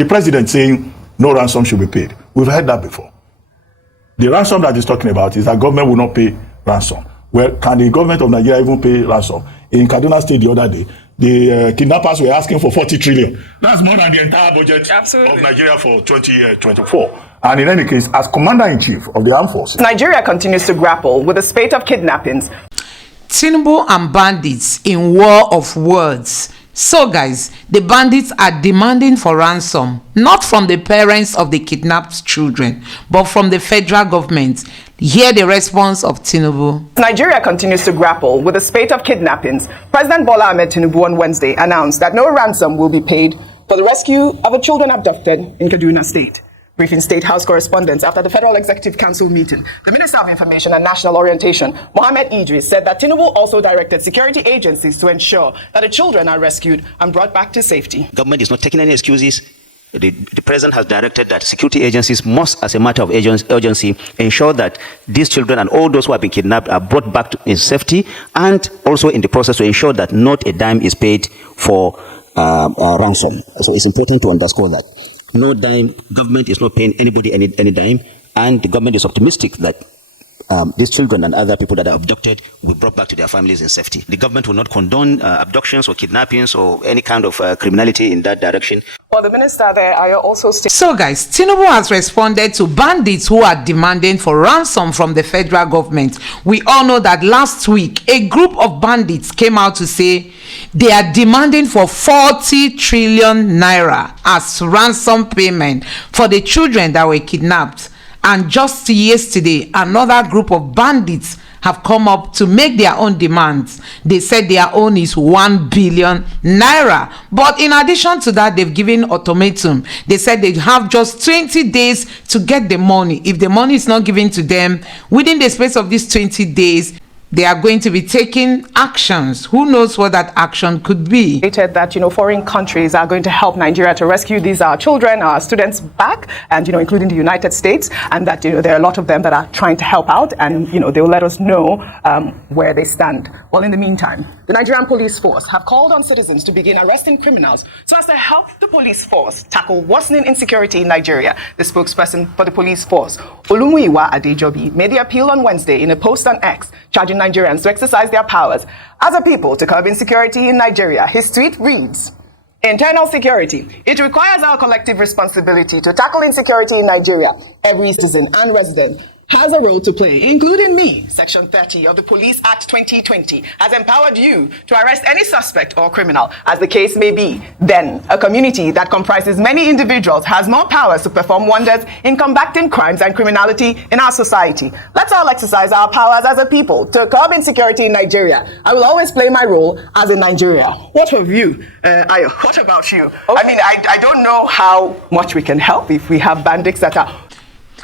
The president saying no ransom should be paid. We've heard that before. The ransom that he's talking about is that government will not pay ransom. Well, can the government of Nigeria even pay ransom? In Kaduna State the other day, the kidnappers were asking for 40 trillion. That's more than the entire budget of Nigeria for 2024. And in any case, as Commander-in-Chief of the Armed Forces, Nigeria continues to grapple with a spate of kidnappings. Tinubu and bandits in war of words. So guys, the bandits are demanding for ransom, not from the parents of the kidnapped children, but from the federal government. Hear the response of Tinubu. Nigeria continues to grapple with a spate of kidnappings. President Bola Ahmed Tinubu on Wednesday announced that no ransom will be paid for the rescue of the children abducted in Kaduna State. Briefing State House correspondents after the Federal Executive Council meeting, the Minister of Information and National Orientation, Mohammed Idris, said that Tinubu also directed security agencies to ensure that the children are rescued and brought back to safety. Government is not taking any excuses. The President has directed that security agencies must, as a matter of urgency, ensure that these children and all those who have been kidnapped are brought back in safety, and also in the process to ensure that not a dime is paid for ransom. So it's important to underscore that. No dime, government is not paying anybody any dime, and the government is optimistic that these children and other people that are abducted will be brought back to their families in safety. The government will not condone abductions or kidnappings or any kind of criminality in that direction. Well, the minister there are also So guys, Tinubu has responded to bandits who are demanding for ransom from the federal government. We all know that last week a group of bandits came out to say they are demanding for 40 trillion naira as ransom payment for the children that were kidnapped. And just yesterday, another group of bandits have come up to make their own demands. They said their own is 1 billion naira. But in addition to that, they've given ultimatum. They said they have just 20 days to get the money. If the money is not given to them within the space of these 20 days, they are going to be taking actions. Who knows what that action could be? That, foreign countries are going to help Nigeria to rescue these children, our students back, and, including the United States, and that, there are a lot of them that are trying to help out, and, they will let us know where they stand. Well, in the meantime, the Nigerian police force have called on citizens to begin arresting criminals so as to help the police force tackle worsening insecurity in Nigeria. The spokesperson for the police force, Olumuyiwa Adejobi, made the appeal on Wednesday in a post on X, charging Nigerians to exercise their powers as a people to curb insecurity in Nigeria. His tweet reads, "Internal security. It requires our collective responsibility to tackle insecurity in Nigeria. Every citizen and resident has a role to play, including me. Section 30 of the Police Act 2020 has empowered you to arrest any suspect or criminal, as the case may be. Then, a community that comprises many individuals has more powers to perform wonders in combating crimes and criminality in our society. Let's all exercise our powers as a people to curb insecurity in Nigeria. I will always play my role as a Nigeria." What of you? Ayo, what about you? Okay. I mean, I don't know how much we can help if we have bandits that are...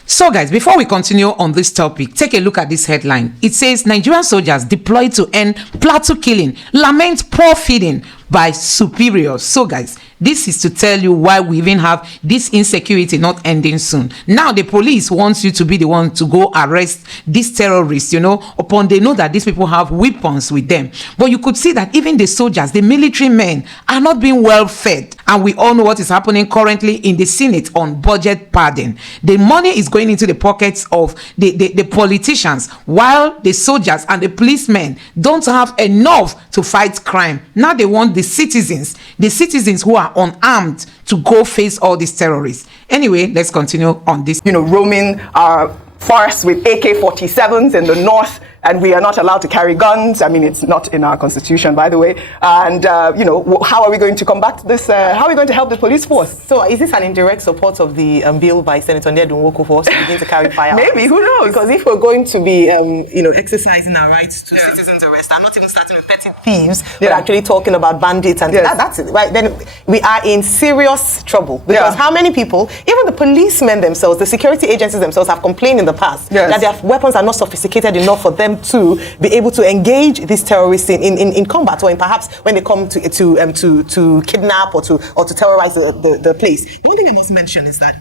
So guys, before we continue on this topic, take a look at this headline. It says Nigerian soldiers deployed to end plateau killing, lament poor feeding by superiors. So guys, this is to tell you why we even have this insecurity not ending soon. Now the police wants you to be the one to go arrest these terrorists, upon they know that these people have weapons with them. But you could see that even the soldiers, the military men, are not being well fed. And we all know what is happening currently in the Senate on budget pardon. The money is going into the pockets of the politicians, while the soldiers and the policemen don't have enough to fight crime. Now they want the citizens who are unarmed to go face all these terrorists. Anyway, let's continue on this. Roaming our forests with AK-47s in the north, and we are not allowed to carry guns. I mean, it's not in our constitution, by the way. And, how are we going to combat this? How are we going to help the police force? So is this an indirect support of the bill by Senator Ndedunwoko for us to begin to carry firearms? Maybe, who knows? Because if we're going to be, exercising our rights to citizens' arrest, and not even starting with petty thieves, we're actually talking about bandits, and that's it, right? Then we are in serious trouble. Because how many people, even the policemen themselves, the security agencies themselves have complained in the past that their weapons are not sophisticated enough for them to be able to engage these terrorists in combat, or in perhaps when they come to kidnap or to terrorize the place. The one thing I must mention is that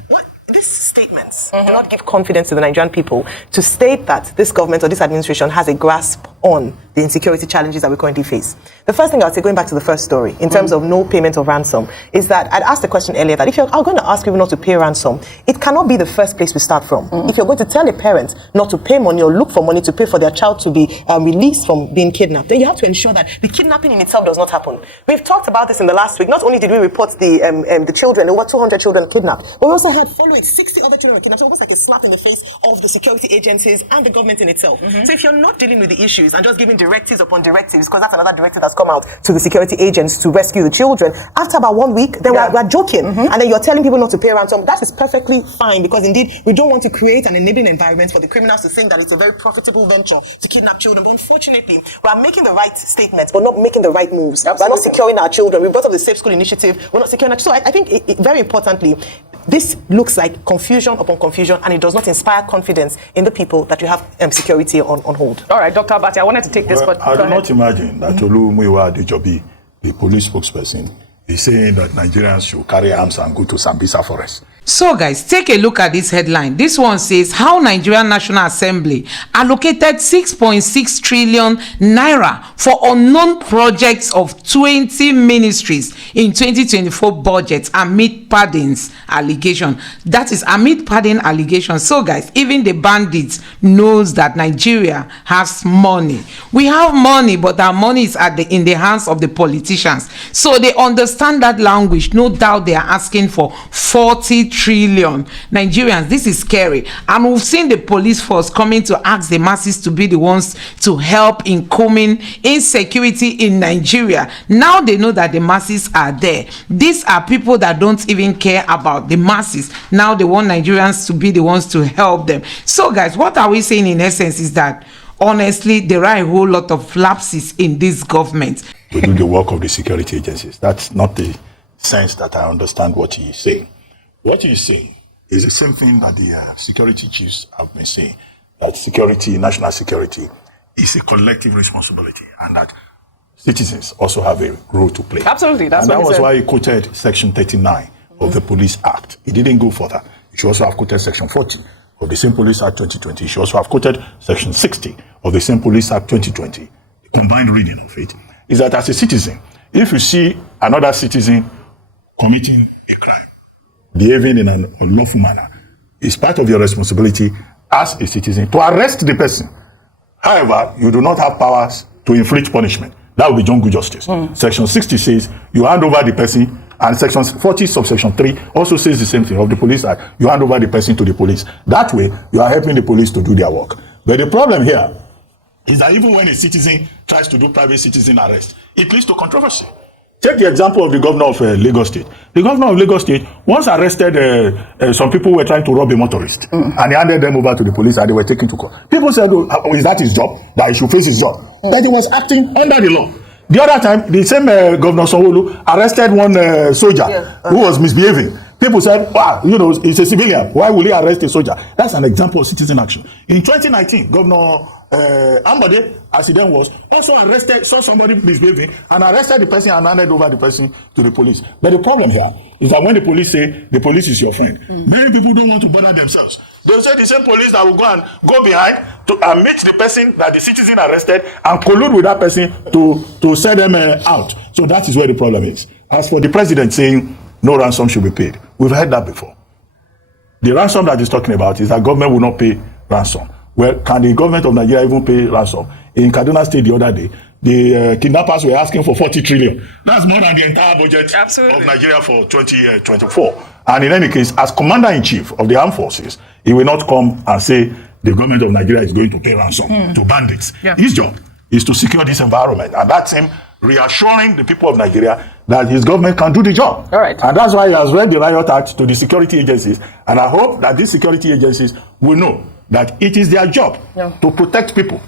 these statements do not give confidence to the Nigerian people to state that this government or this administration has a grasp on the insecurity challenges that we currently face. The first thing I would say, going back to the first story, in terms of no payment of ransom, is that I'd asked the question earlier that if you're going to ask people not to pay ransom, it cannot be the first place we start from. If you're going to tell a parent not to pay money or look for money to pay for their child to be released from being kidnapped, then you have to ensure that the kidnapping in itself does not happen. We've talked about this in the last week. Not only did we report the children, over 200 children kidnapped, but we also had following 60 other children kidnapped. So almost like a slap in the face of the security agencies and the government in itself. So if you're not dealing with the issues and just giving directives upon directives, because that's another directive that's come out to the security agents to rescue the children, after about 1 week, then we're joking. And then you're telling people not to pay ransom. That is perfectly fine, because indeed we don't want to create an enabling environment for the criminals to think that it's a very profitable venture to kidnap children. But unfortunately, we are making the right statements, but not making the right moves. We're not securing our children. We've brought up the Safe School Initiative. We're not securing our children. So I think, very importantly, this looks like confusion upon confusion, and it does not inspire confidence in the people that you have security on hold. All right, Dr. Abati, I wanted to take this, but I do not imagine that Olumuyiwa Adejobi, the police spokesperson, is saying that Nigerians should carry arms and go to Sambisa Forest. So guys, take a look at this headline. This one says how Nigerian National Assembly allocated 6.6 trillion naira for unknown projects of 20 ministries in 2024 budget amid pardons allegation. That is amid pardon allegation. So guys, even the bandits knows that Nigeria has money. We have money, but our money is in the hands of the politicians. So they understand that language. No doubt they are asking for 40 trillion. Nigerians, this is scary, and we've seen the police force coming to ask the masses to be the ones to help in combing insecurity in Nigeria. Now they know that the masses are there. These are people that don't even care about the masses. Now they want Nigerians to be the ones to help them. So guys, what are we saying in essence is that honestly there are a whole lot of lapses in this government to do the work of the security agencies. That's not the sense that I understand what he is saying. What he is saying is the same thing that the security chiefs have been saying, that security, national security, is a collective responsibility, and that citizens also have a role to play. Absolutely, that's and what that he was said. why he quoted Section 39 of the Police Act. He didn't go further. He should also have quoted Section 40 of the same Police Act 2020. He should also have quoted Section 60 of the same Police Act 2020. The combined reading of it is that as a citizen, if you see another citizen committing a crime, behaving in an unlawful manner, it's part of your responsibility as a citizen to arrest the person. However, you do not have powers to inflict punishment. That will be jungle justice. Section 60 says you hand over the person, and Section 40 subsection 3 also says the same thing of the Police Act. You hand over the person to the police. That way, you are helping the police to do their work. But the problem here is that even when a citizen tries to do private citizen arrest, it leads to controversy. Take the example of the governor of Lagos State. The governor of Lagos State once arrested some people who were trying to rob a motorist, and he handed them over to the police, and they were taken to court. People said, oh, is that his job? That he should face his job? That he was acting under the law. The other time, the same Governor Sanwo-Olu arrested one soldier who was misbehaving. People said, wow, he's a civilian. Why will he arrest a soldier? That's an example of citizen action. In 2019, Governor Ambode, as he then was, also saw somebody misbehaving and arrested the person and handed over the person to the police. But the problem here is that when the police say the police is your friend, many people don't want to bother themselves. They'll say the same police that will go behind and meet the person that the citizen arrested and collude with that person to send them out. So that is where the problem is. As for the president saying no ransom should be paid, we've heard that before. The ransom that he's talking about is that government will not pay ransom. Well, can the government of Nigeria even pay ransom? In Kaduna State the other day, the kidnappers were asking for 40 trillion. That's more than the entire budget of Nigeria for 2024. And in any case, as commander-in-chief of the armed forces, he will not come and say the government of Nigeria is going to pay ransom to bandits. His job is to secure this environment. And that's him reassuring the people of Nigeria that his government can do the job. All right. And that's why he has read the riot act to the security agencies. And I hope that these security agencies will know that it is their job to protect people.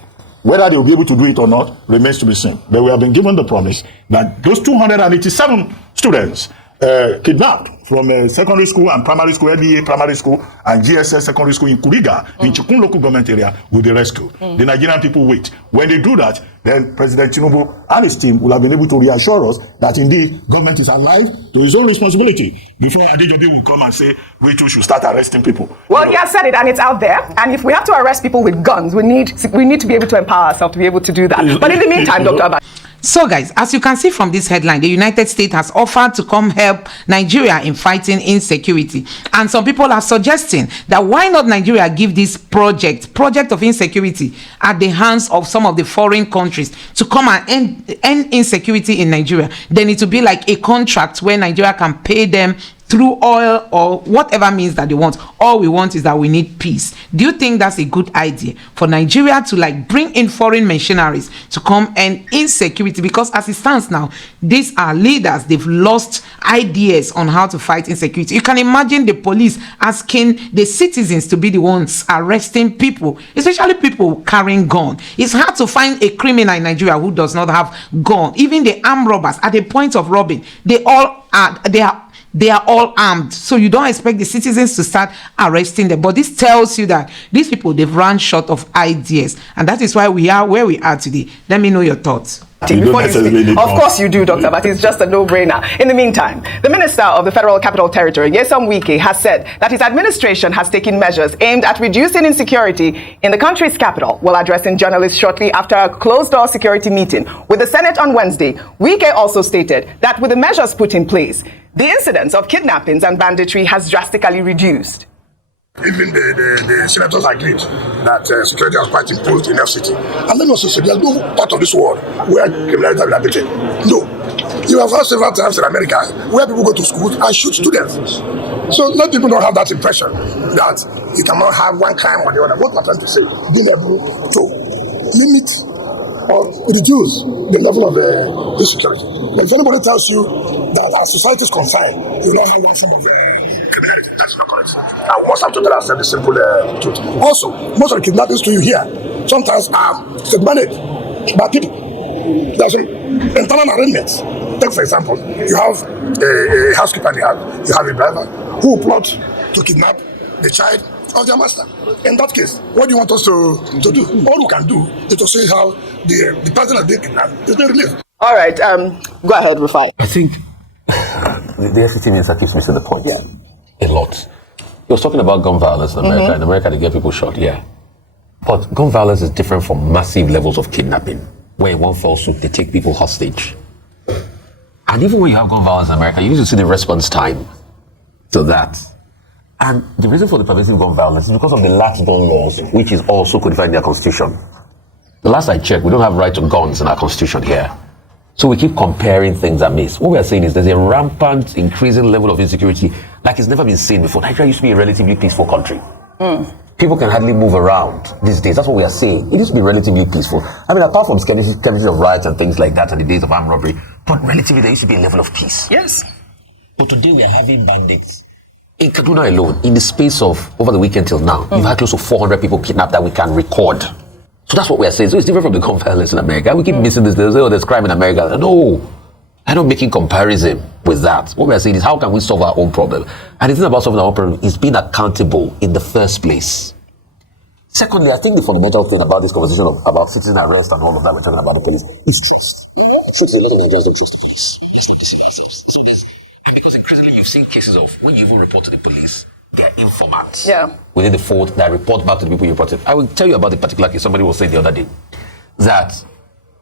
Whether they will be able to do it or not remains to be seen. But we have been given the promise that those 287 students kidnapped from secondary school and primary school, LEA primary school and GSS secondary school in Kuriga, in Chikun local government area, will be rescued. The Nigerian people wait. When they do that, then President Tinubu and his team will have been able to reassure us that indeed government is alive to his own responsibility. Before Adejobi will come and say, we too should start arresting people. Well, he has said it and it's out there. And if we have to arrest people with guns, we need to be able to empower ourselves to be able to do that. But in the meantime, Dr. Abba. So guys, as you can see from this headline, the United States has offered to come help Nigeria in fighting insecurity. And some people are suggesting that why not Nigeria give this project of insecurity at the hands of some of the foreign countries to come and end insecurity in Nigeria. Then it will be like a contract where Nigeria can pay them through oil or whatever means that they want. All we want is that we need peace. Do you think that's a good idea for Nigeria to like bring in foreign mercenaries to come and insecurity? Because as it stands now, these are leaders. They've lost ideas on how to fight insecurity. You can imagine the police asking the citizens to be the ones arresting people, especially people carrying gun. It's hard to find a criminal in Nigeria who does not have gun. Even the armed robbers at the point of robbing, they are all armed, so you don't expect the citizens to start arresting them. But this tells you that these people, they've run short of ideas, and that is why we are where we are today. Let me know your thoughts. Before you speak. Of course you do, Doctor, but it's just a no-brainer. In the meantime, the Minister of the Federal Capital Territory, Nyesom Wike, has said that his administration has taken measures aimed at reducing insecurity in the country's capital. While addressing journalists shortly after a closed-door security meeting with the Senate on Wednesday, Wike also stated that with the measures put in place, the incidence of kidnappings and banditry has drastically reduced. Even the senators agreed that security was quite imposed in FCT. And let me also say, there's no part of this world where criminality will be abated. No. You have heard several times in America where people go to school and shoot students. So let people not have that impression that you cannot have one crime or the other. What I'm trying to say, being able to limit or reduce the level of insecurity. But if anybody tells you that our society is confined, you don't have one form of criminality. That's not correct. I must have to tell ourselves the simple truth. Also, most of the kidnappings to you here sometimes are managed by people. There's some internal arrangements. Take for example, you have a housekeeper in the house, you have a driver who plot to kidnap the child of their master. In that case, what do you want us to do? All we can do is to see how the person that they kidnapped is being released. All right, go ahead, Rufai. I think the FCT minister keeps missing the point. Yeah. A lot. He was talking about gun violence in America. In America, they get people shot, yeah. But gun violence is different from massive levels of kidnapping, where in one fell swoop, they take people hostage. And even when you have gun violence in America, you need to see the response time to that. And the reason for the pervasive gun violence is because of the lax gun laws, which is also codified in their constitution. The last I checked, we don't have right to guns in our constitution here. So we keep comparing things amiss. What we are saying is there's a rampant, increasing level of insecurity like it's never been seen before. Nigeria used to be a relatively peaceful country. People can hardly move around these days. That's what we are saying. It used to be relatively peaceful. I mean, apart from skepticism of riots and things like that in the days of armed robbery, but relatively there used to be a level of peace. Yes. But today we are having bandits. In Kaduna alone, in the space of over the weekend till now, you've had close to 400 people kidnapped that we can record. So that's what we are saying. So it's different from the gun violence in America. We keep missing this. There's crime in America. No, I'm not making comparison with that. What we are saying is how can we solve our own problem? And the thing about solving our own problem is being accountable in the first place. Secondly, I think the fundamental thing about this conversation about citizen arrest and all of that we're talking about the police is trust. You know, truth, a lot of Nigerians don't trust the police. Let's not deceive ourselves. So because increasingly you've seen cases of when you even report to the police, they're informants within the fold that report back to the people you reported. I will tell you about the particular case. Somebody was saying the other day that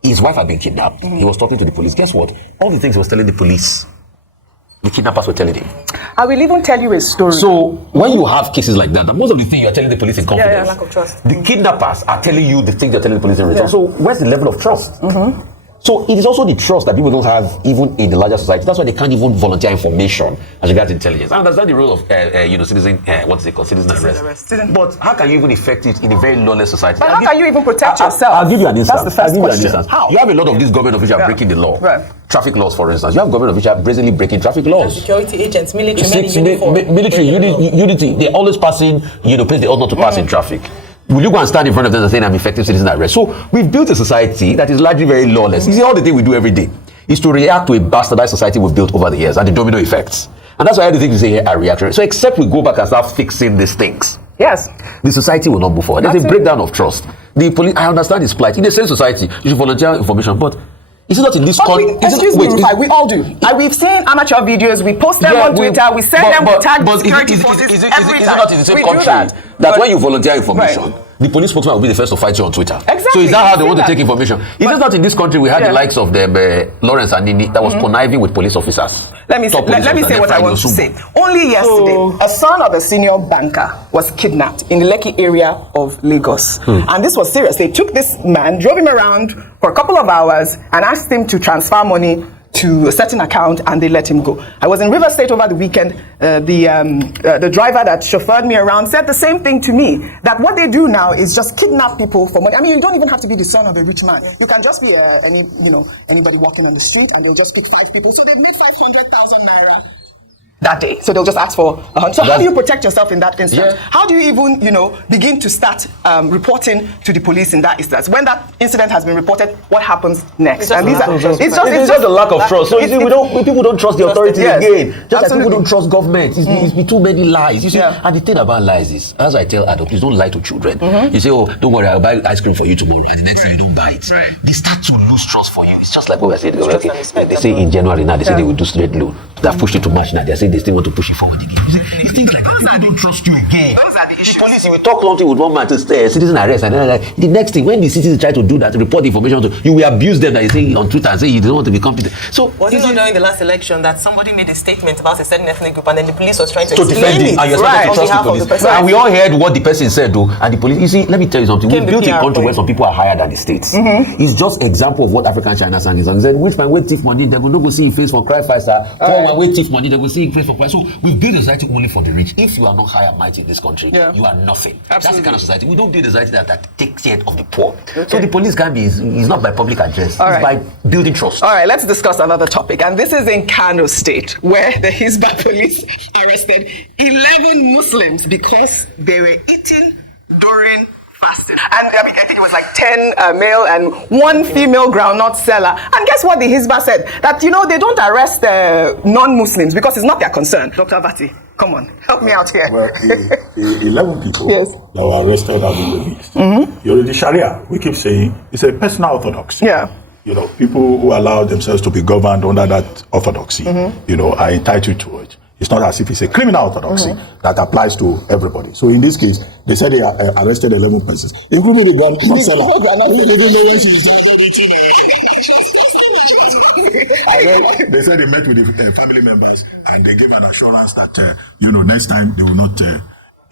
his wife had been kidnapped. He was talking to the police. Guess what? All the things he was telling the police, the kidnappers were telling him. I will even tell you a story. So when you have cases like that, most of the things you are telling the police in confidence, lack of trust. The kidnappers are telling you the things they're telling the police in return. So where's the level of trust? So it is also the trust that people don't have even in the larger society. That's why they can't even volunteer information as regards intelligence. I understand the role of citizen, what's it called, citizen arrest. But how can you even effect it in a very lawless society? But how can you even protect yourself? I'll give you an instance. That's the first question. How? You have a lot of these government officials breaking the law. Right. Traffic laws, for instance. You have government officials brazenly breaking traffic laws. Security agents, military, unity. They're always passing, places they ought not to pass in traffic. Will you go and stand in front of them and say I'm effective citizen arrest? So we've built a society that is largely very lawless. You see, all the thing we do every day is to react to a bastardized society we've built over the years and the domino effects. And that's why the things we say here are reactionary. So except we go back and start fixing these things, Yes. the society will not move forward. There's a breakdown of trust. The police, I understand it's plight. In the same society, you should volunteer information, but is it not in this country? Excuse me, Rufai, we all do. We've seen amateur videos, we post them on Twitter, we send them, we tag security forces every time. Is it not in the same country that when you volunteer information, the police spokesman will be the first to fight you on Twitter? Exactly. So is that how they want to take information? Is it not in this country we had the likes of the Lawrence and Nini that was conniving with police officers? Let me say what I want to say. Only yesterday, a son of a senior banker was kidnapped in the Lekki area of Lagos. And this was serious. They took this man, drove him around for a couple of hours and asked him to transfer money to a certain account, and they let him go. I was in River State over the weekend. The driver that chauffeured me around said the same thing to me, that what they do now is just kidnap people for money. I mean, you don't even have to be the son of a rich man. You can just be anybody walking on the street, and they'll just pick 5 people. So they've made 500,000 naira that day. So they'll just ask for 100. So how do you protect yourself in that instance? Yeah. How do you even, begin to start reporting to the police in that instance? When that incident has been reported, what happens next? It's just a lack of trust. So people don't trust the authorities again. Just like people don't trust government. It's be too many lies. You see, and the thing about lies is, as I tell adults, please don't lie to children. You say, oh, don't worry, I'll buy ice cream for you tomorrow, and the next time you don't buy it. They start to lose trust for you. It's just like what we're saying. Okay, they say in January now, they say they will do student loan. They have pushed it to March now. They're saying they still want to push it forward again. It's things like that. People don't trust you again. Those are the issues. Police, you will talk something with one man to stay, citizen arrest, and then the next thing, when the citizens try to do that, report the information to you, will abuse them that you say on Twitter and say you don't want to be competent. So was it not during the last election that somebody made a statement about a certain ethnic group and then the police was trying to defend it, and you're supposed to trust the police. And we all heard what the person said though, and the police, you see, let me tell you something. We built a country where some people are higher than the states. It's just example of what African China sang is. And said, which man wait thief money, they will not go see face for cry faster. Poor man wait thief money, they will see face for cry. So we've built a society only for the rich. If you are not higher mighty in this country, you are nothing. Absolutely. That's the kind of society. We don't build a society that takes care of the poor. Okay. So the police can be, it's not by public address, it's by building trust. All right, let's discuss another topic. And this is in Kano State, where the Hisba police arrested 11 Muslims because they were eating during fasting. And I think it was like 10 male and 1 female groundnut seller. And guess what the Hisba said? That, they don't arrest non-Muslims because it's not their concern. Dr. Vati, come on, help me out here. Well, 11 people that were arrested have been released. The Sharia, we keep saying, it's a personal orthodoxy. Yeah. People who allow themselves to be governed under that orthodoxy, are entitled to it. It's not as if it's a criminal orthodoxy that applies to everybody. So in this case, they said they arrested 11 persons, including the groundnut seller. They said they met with the family members and they gave an assurance that next time they will not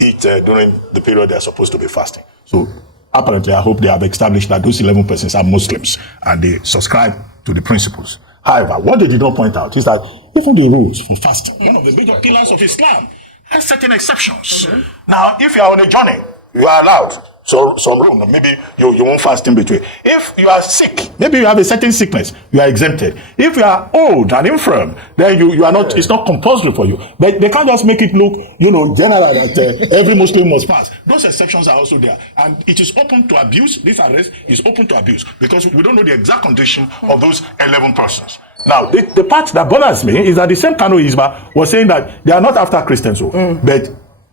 eat during the period they are supposed to be fasting. So apparently, I hope they have established that those 11 persons are Muslims and they subscribe to the principles. However, what they did not point out is that even the rules for fasting, one of the major pillars of Islam, has certain exceptions. Now, if you are on a journey, you are allowed some room. Maybe you won't fast in between. If you are sick, maybe you have a certain sickness, you are exempted. If you are old and infirm, then you are not. It's not compulsory for you. But they can't just make it look, general that every Muslim must fast. Those exceptions are also there, and it is open to abuse. This arrest is open to abuse because we don't know the exact condition of those 11 persons. Now, the part that bothers me is that the same Kano Hisba was saying that they are not after Christians, but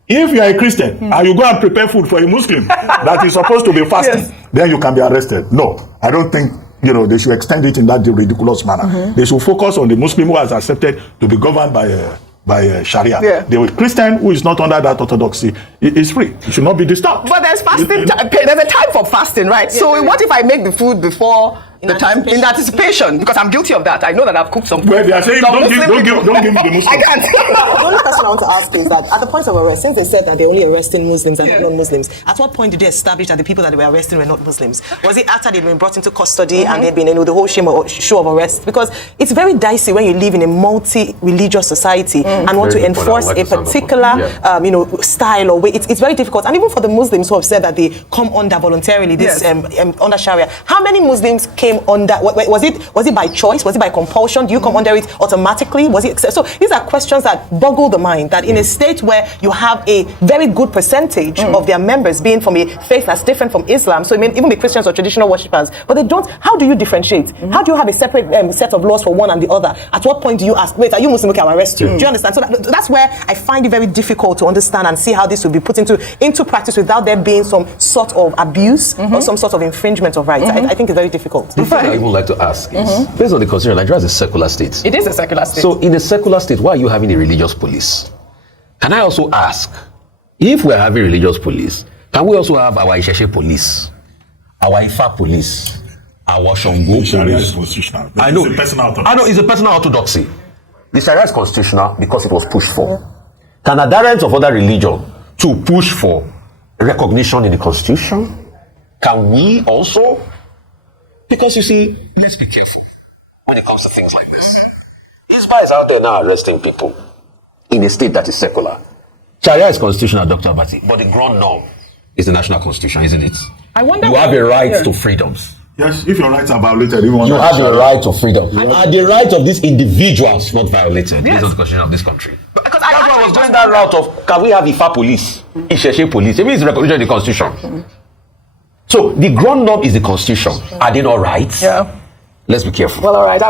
if you are a Christian and you go and prepare food for a Muslim that is supposed to be fasting, then you can be arrested. No, I don't think they should extend it in that ridiculous manner. They should focus on the Muslim who has accepted to be governed by Sharia. The Christian who is not under that orthodoxy is free. It should not be disturbed. But there's fasting. There's a time for fasting, right? So what if I make the food before the time in anticipation? Because I'm guilty of that. I know that I've cooked some food. Well, they are saying don't give the Muslims. I can't. The only question I want to ask is that at the point of arrest, since they said that they're only arresting Muslims and not non-Muslims, at what point did they establish that the people that they were arresting were not Muslims? Was it after they'd been brought into custody and they'd been the whole show of arrest? Because it's very dicey when you live in a multi-religious society and want to enforce a particular style or way. It's very difficult. And even for the Muslims who have said that they come under voluntarily, this under Sharia, how many Muslims came came under, was it by choice? Was it by compulsion? Do you come under it automatically? Was it? So these are questions that boggle the mind, that in a state where you have a very good percentage of their members being from a faith that's different from Islam, so it may even be Christians or traditional worshippers, but they don't, how do you differentiate? How do you have a separate set of laws for one and the other? At what point do you ask, wait, are you Muslim? Okay, I'll arrest you. Do you understand? So that's where I find it very difficult to understand and see how this will be put into practice without there being some sort of abuse or some sort of infringement of rights. I think it's very difficult. The thing I even like to ask is, based on the constitution, Nigeria is a secular state. It is a secular state. So in a secular state, why are you having a religious police? Can I also ask, if we're having religious police, can we also have our Shi-Shi police, our Ifa police, our Shango Sharia is police? constitutional. I know. It's a personal orthodoxy. I know, it's a personal orthodoxy. The Sharia is constitutional because it was pushed for. Can adherents of other religion to push for recognition in the constitution? Can we also? Because you see, let's be careful when it comes to things like this. Isma is out there now arresting people in a state that is secular. Sharia is constitutional, Dr. Abati, but the ground norm is the national constitution, isn't it? I wonder you have a right to freedoms. Yes, if your rights are violated, you have a right to freedom. Are the rights of these individuals not violated based on the constitution of this country? Because That's why I was going that route of, can we have Ifa police, Shi-Shi police? Maybe it's recognition in the constitution. So the ground norm is the constitution. Are they not rights? Yeah. Let's be careful. Well, all right.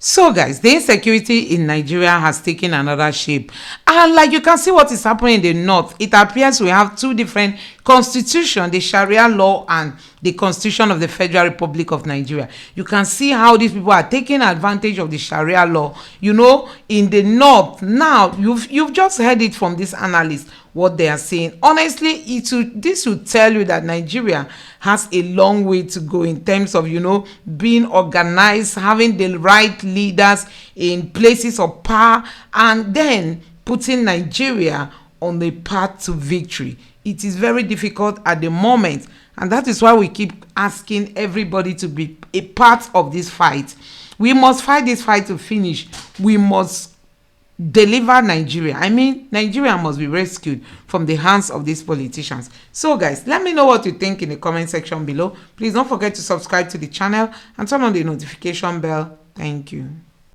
So guys, the insecurity in Nigeria has taken another shape, and like you can see what is happening in the north, it appears we have two different constitutions, the Sharia law and the Constitution of the Federal Republic of Nigeria. You can see how these people are taking advantage of the Sharia law, you know, in the north. Now you've just heard it from this analyst, what they are saying. Honestly, this will tell you that Nigeria has a long way to go in terms of, you know, being organized, having the right leaders in places of power, and then putting Nigeria on the path to victory. It is very difficult at the moment, and that is why we keep asking everybody to be a part of this fight. We must fight this fight to finish. We must deliver Nigeria. I mean, Nigeria must be rescued from the hands of these politicians. So guys, let me know what you think in the comment section below. Please don't forget to subscribe to the channel and turn on the notification bell. Thank you.